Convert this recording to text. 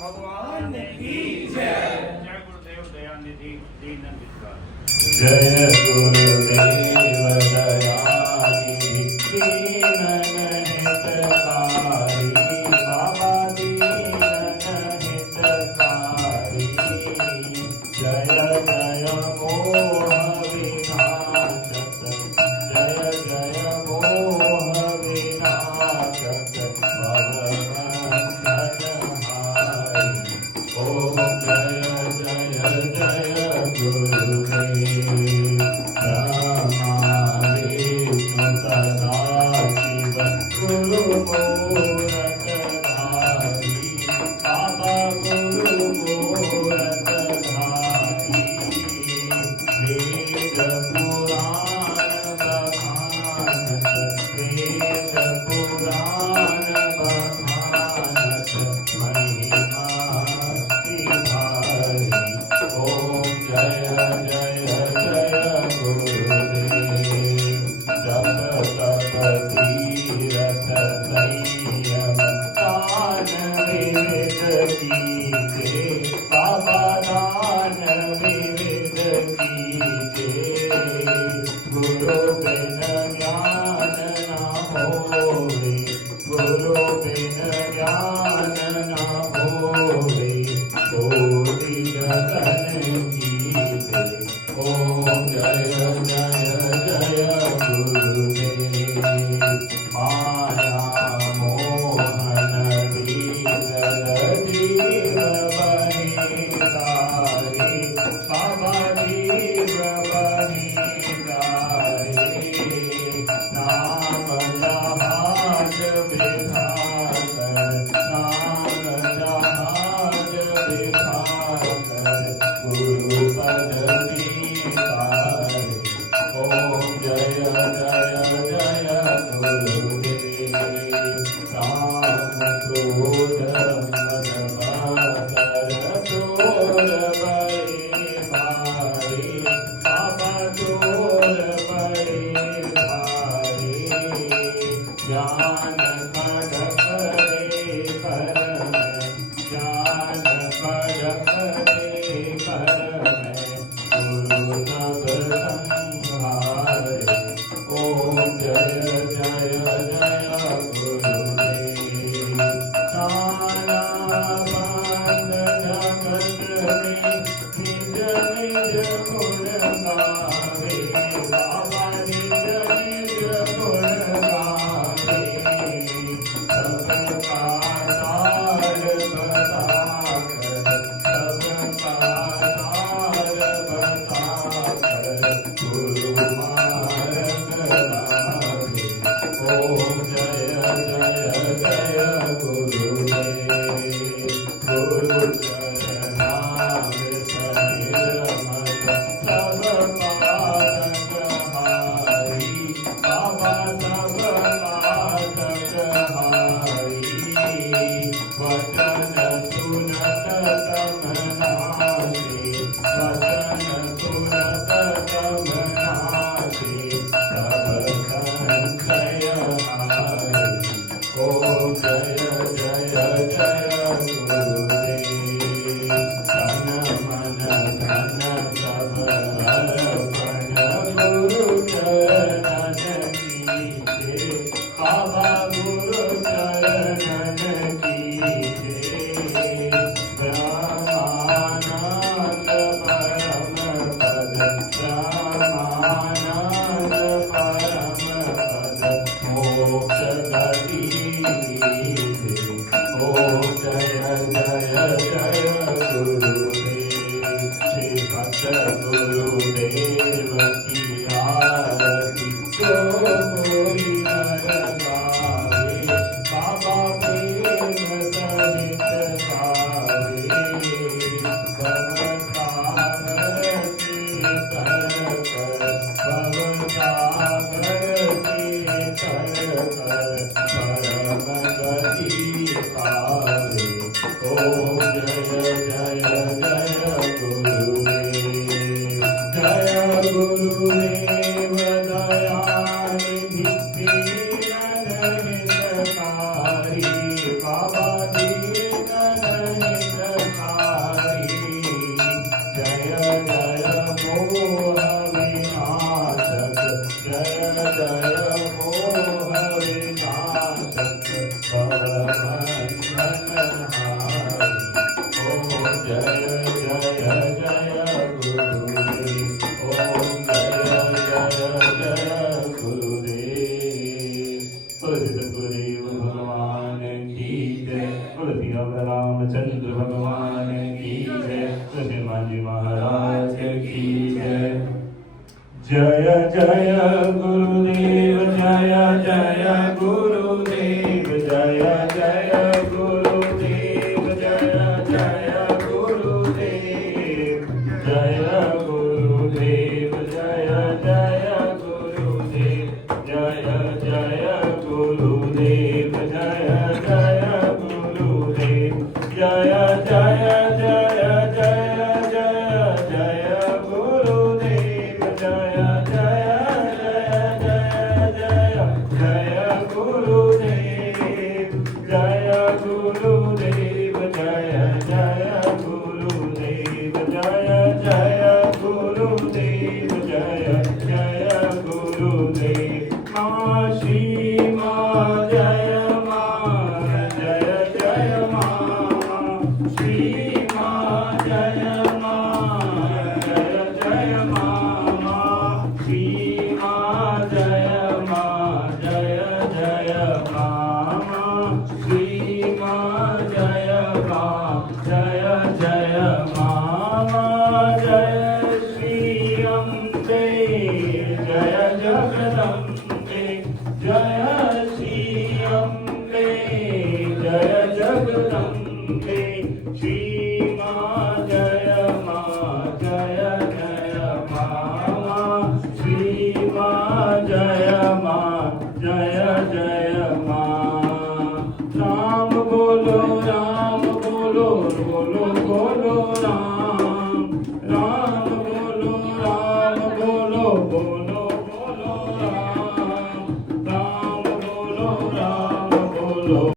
भगवान की जय। जय गुरुदेव दयानिधि दीनंद विश्वास। जय गुरुदेव दयानिधि दीनन हितकारी बाबा दीनन हितकारी। जय जय मोह विनाशक जय जय मोह विनाशक ओम जय जय जय गुरुदेव ब्रह्मा विष्णु सदा शिव गुरु मूरत धारी बाबा गुरु मूरत धारी। वेद पुराण बखानत वेद पुराण बखानत महिमा ओम जय जय जय गुरुदेव। जप तप तीरथ संयम दान विविध कीजे बाबा दान विविध कीजे। गुरु बिन ज्ञान न होवे गुरु बिन ज्ञान न होवे। कोटि जतन कीजे ओम जय जय जय गुरुदेव। माया मोहन दीगल जीव बनि तारे बाबा जीव बनि तारे। नाम जहाज बिठाकर नाम जहाज बिठाकर गुरु पद दीवारे। ओम जय जय जय गुरुदेव। राम क्रोध मद मत्सर चोर बड़े भारी बाबा चोर बड़े भारी। ज्ञान पढ़ करे परम ज्ञान पढ़ करे परम गुरु सब संहारे। ओम जय जय जय गुरुदेव। तारा बंद जगत में निज निज गुण गावे बाबा निज निज गुण गावे। सबका तार बताकर सबका तार बताकर गुरु मार्ग लागे। ओम जय जय जय गुरुदेव। गुरु चरणामृत निर्मल सब पातक हारी बाबा सब पातक हारी। वचन सुनत तमनासे वचन सुनत तमनासे सब संशय हारे। ओम जय जय जय गुरुदेव। तन मन धन सब अर्पण गुरु चरणन कीजे बाबा गुरु चरणन कीजे। ब्रह्मानंद परम पद ब्रह्मानंद परम पद मोक्ष गति लीजे। ओम जय जय जय गुरुदेव। श्री भक्त गुरुदेव की आरती जो कोई नर गावे बाबा प्रेम सहित गावे। भव सागर से तर कर भव सागर से तर कर परम गति पावे। ओम जय श्री अब रामचंद्र भगवान की जय, हनुमान जी महाराज की जय। जय जय गुरुदेव, जय जय गुरुदेव, जय जय गुरुदेव, जय जय गुरुदेव, जय गुरुदेव, जय जय गुरुदेव, जय जय गुरुदेव, जय जय गुरुदेव, जय जय जय जय जय जय गुरुदेव, जय जय जय जय गुरुदेव, जय गुरुदेव, जय जय गुरुदेव, जय जय गुरुदेव, जय जय गुरुदेव। माँ श्री माँ जय माँ, जय जय माँ, श्री माँ जय माँ, जय जय माँ, श्री माँ जय माँ, जय जय माँ, श्री माँ जय माँ, जय जय माँ, जय श्री अम्बे, जय जगदम्बे, जय श्री अम्बे, जय जगदम्बे, श्री माँ जय माँ, जय जय माँ, श्री माँ जय माँ, जय जय माँ। राम बोलो बोलो बोलो राम।